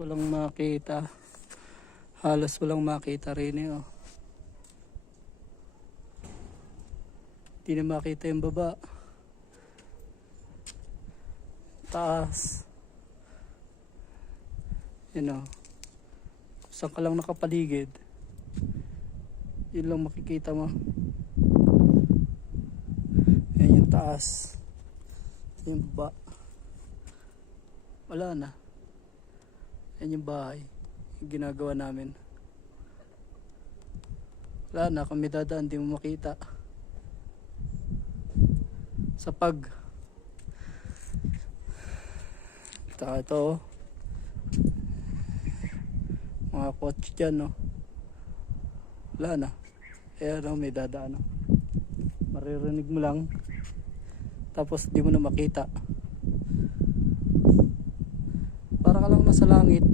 Walang makita. Halos walang makita rin eh. Oh. Hindi na makita yung baba. Taas. Yun o. Saan ka lang nakapaligid, yun lang makikita mo. Yan yung taas. Yung baba. Wala na. Yan yung bahay. Yung ginagawa namin. Wala na. Kung may dadaan, di mo makita. Sa pag. Ito oh. Mga kotse dyan no. Wala na. Kaya no, may dadaan no. Maririnig mo lang. Tapos di mo na makita. Para ka lang nasa langit.